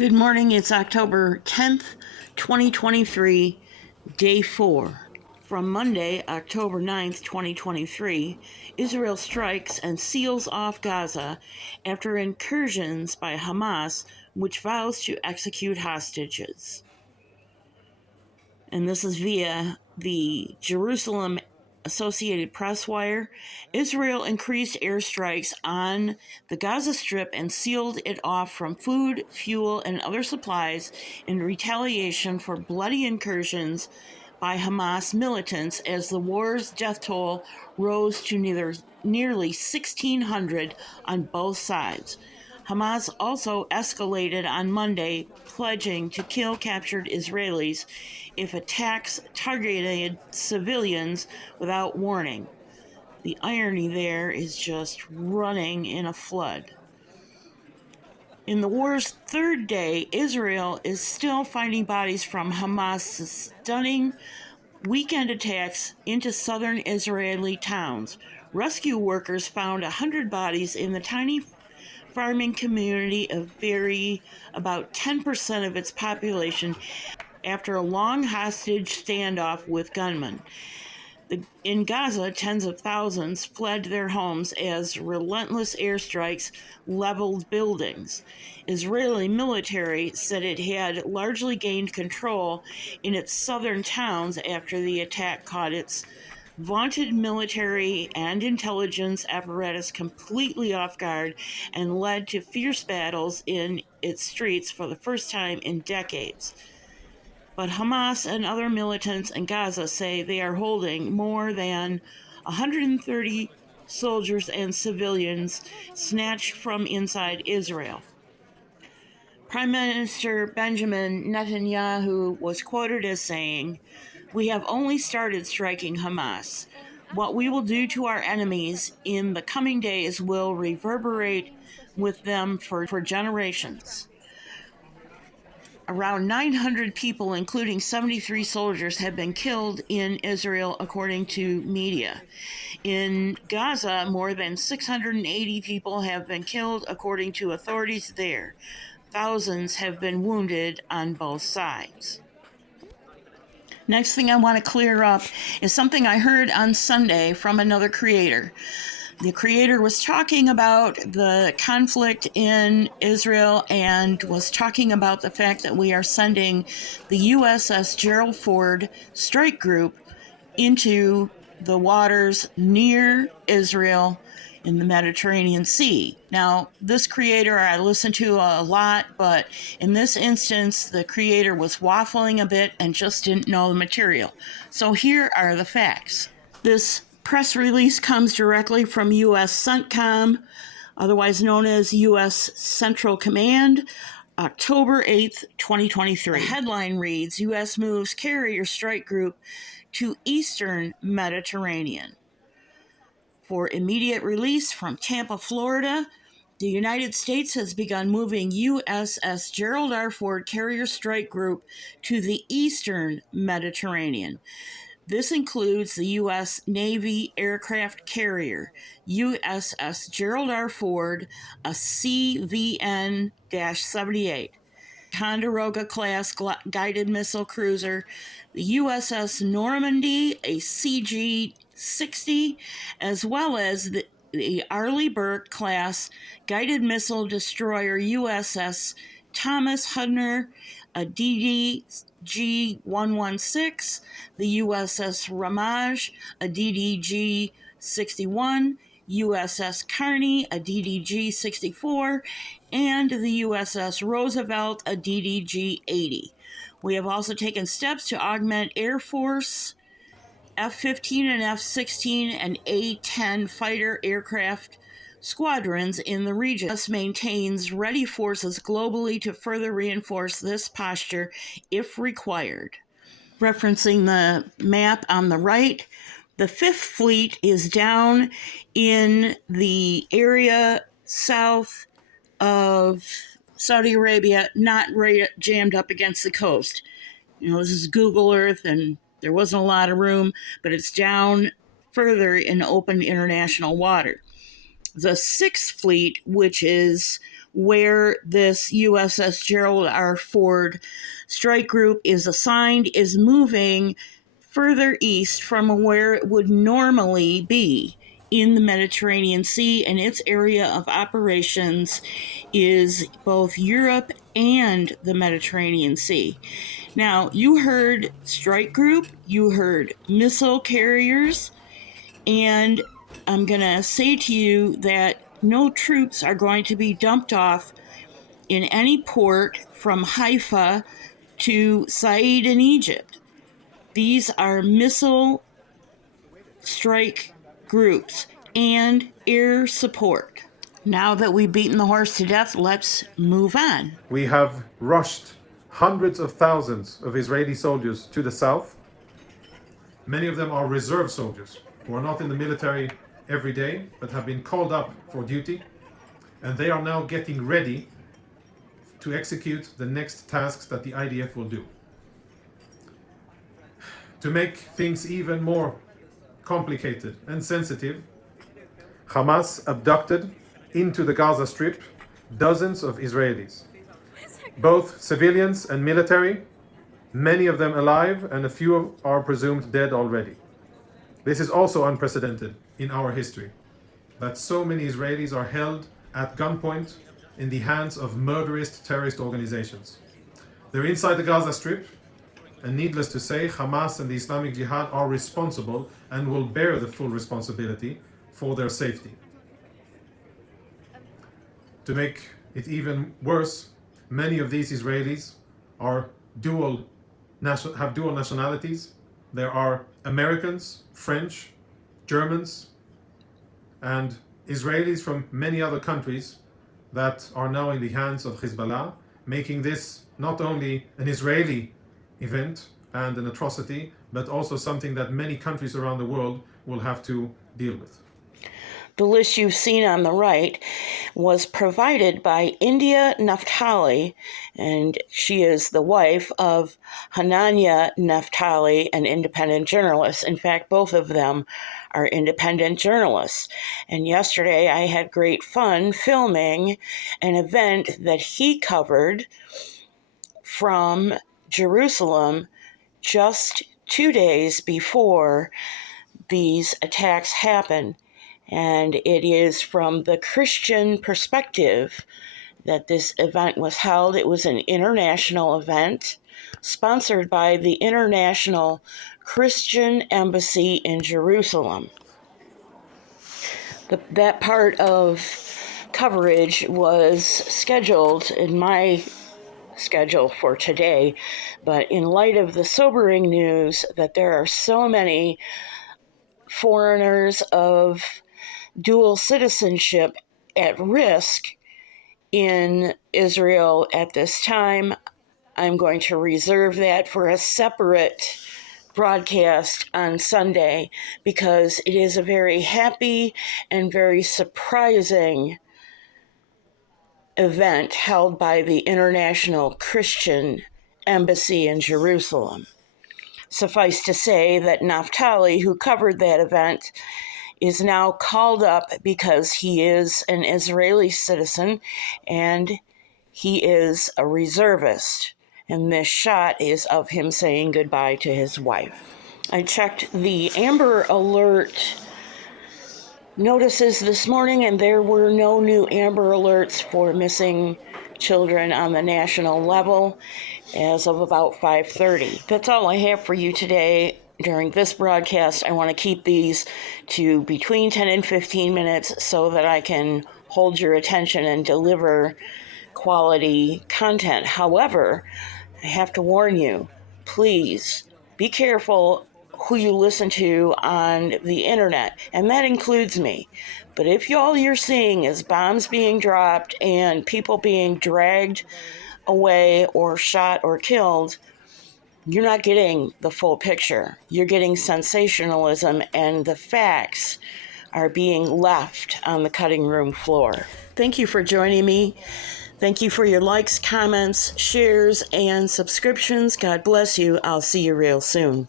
Good morning. It's October 10th, 2023, day 4. From Monday, October 9th, 2023, Israel strikes and seals off Gaza after incursions by Hamas, which vows to execute hostages. And this is via the Jerusalem Associated Press wire. Israel increased airstrikes on the Gaza Strip and sealed it off from food, fuel, and other supplies in retaliation for bloody incursions by Hamas militants as the war's death toll rose to nearly 1,600 on both sides. Hamas also escalated on Monday, pledging to kill captured Israelis if attacks targeted civilians without warning. The irony there is just running in a flood. In the war's third day, Israel is still finding bodies from Hamas's stunning weekend attacks into southern Israeli towns. Rescue workers found 100 bodies in the tiny farming community of Be'eri, about 10% of its population, after a long hostage standoff with gunmen. In Gaza, tens of thousands fled their homes as relentless airstrikes leveled buildings. Israeli military said it had largely gained control in its southern towns after the attack caught its vaunted military and intelligence apparatus completely off guard and led to fierce battles in its streets for the first time in decades. But Hamas and other militants in Gaza say they are holding more than 130 soldiers and civilians snatched from inside Israel. Prime Minister Benjamin Netanyahu was quoted as saying, "We have only started striking Hamas. What we will do to our enemies in the coming days will reverberate with them for generations." Around 900 people, including 73 soldiers, have been killed in Israel, according to media. In Gaza, more than 680 people have been killed, according to authorities there. Thousands have been wounded on both sides. Next thing I want to clear up is something I heard on Sunday from another creator. The creator was talking about the conflict in Israel and was talking about the fact that we are sending the USS Gerald Ford strike group into the waters near Israel in the Mediterranean Sea. Now, this creator I listen to a lot, but in this instance, the creator was waffling a bit and just didn't know the material. So here are the facts. This press release comes directly from U.S. CENTCOM, otherwise known as U.S. Central Command, October 8th, 2023. The headline reads, U.S. moves carrier strike group to Eastern Mediterranean. For immediate release from Tampa, Florida, the United States has begun moving USS Gerald R Ford carrier strike group to the Eastern Mediterranean. This includes the U.S. Navy aircraft carrier, USS Gerald R Ford, a CVN-78, Ticonderoga-class guided missile cruiser, the USS Normandy, a CG-60, as well as the Arleigh Burke-class guided missile destroyer USS Thomas Hudner, a DDG-116, the USS Ramage, a DDG-61, USS Carney, a DDG-64, and the USS Roosevelt, a DDG-80. We have also taken steps to augment Air Force, F-15 and F-16 and A-10 fighter aircraft squadrons in the region. Thus maintains ready forces globally to further reinforce this posture if required. Referencing the map on the right, the Fifth Fleet is down in the area south of Saudi Arabia, not right jammed up against the coast. You know, this is Google Earth, and there wasn't a lot of room, but it's down further in open international water. The Sixth Fleet, which is where this USS Gerald R Ford strike group is assigned is moving further east from where it would normally be in the Mediterranean Sea, and its area of operations is both Europe and the Mediterranean Sea. Now, you heard strike group, you heard missile carriers, and I'm going to say to you that no troops are going to be dumped off in any port from Haifa to Said in Egypt. These are missile strike groups and air support. Now that we've beaten the horse to death, let's move on. We have rushed hundreds of thousands of Israeli soldiers to the south. Many of them are reserve soldiers who are not in the military every day, but have been called up for duty. And they are now getting ready to execute the next tasks that the IDF will do. To make things even more complicated and sensitive, Hamas abducted into the Gaza Strip dozens of Israelis, both civilians and military, many of them alive, and a few are presumed dead already. This is also unprecedented in our history, that so many Israelis are held at gunpoint in the hands of murderous terrorist organizations. They're inside the Gaza Strip, and needless to say, Hamas and the Islamic Jihad are responsible and will bear the full responsibility for their safety. To make it even worse, many of these Israelis have dual nationalities. There are Americans, French, Germans, and Israelis from many other countries that are now in the hands of Hezbollah, making this not only an Israeli event and an atrocity, but also something that many countries around the world will have to deal with. The list you've seen on the right was provided by India Naftali, and she is the wife of Hanania Naftali, an independent journalist. In fact, both of them are independent journalists. And yesterday I had great fun filming an event that he covered from Jerusalem just 2 days before these attacks happened. And it is from the Christian perspective that this event was held. It was an international event sponsored by the International Christian Embassy in Jerusalem. That part of coverage was scheduled in my schedule for today, but in light of the sobering news that there are so many foreigners of dual citizenship at risk in Israel at this time, I'm going to reserve that for a separate broadcast on Sunday, because it is a very happy and very surprising event held by the International Christian Embassy in Jerusalem. Suffice to say that Naftali, who covered that event, is now called up because he is an Israeli citizen and he is a reservist. And this shot is of him saying goodbye to his wife. I checked the Amber Alert notices this morning, and there were no new Amber Alerts for missing children on the national level as of about 5:30. That's all I have for you today. During this broadcast, I want to keep these to between 10 and 15 minutes so that I can hold your attention and deliver quality content. However, I have to warn you, please be careful who you listen to on the internet, and that includes me. But if all you're seeing is bombs being dropped and people being dragged away or shot or killed, you're not getting the full picture. You're getting sensationalism, and the facts are being left on the cutting room floor. Thank you for joining me. Thank you for your likes, comments, shares, and subscriptions. God bless you. I'll see you real soon.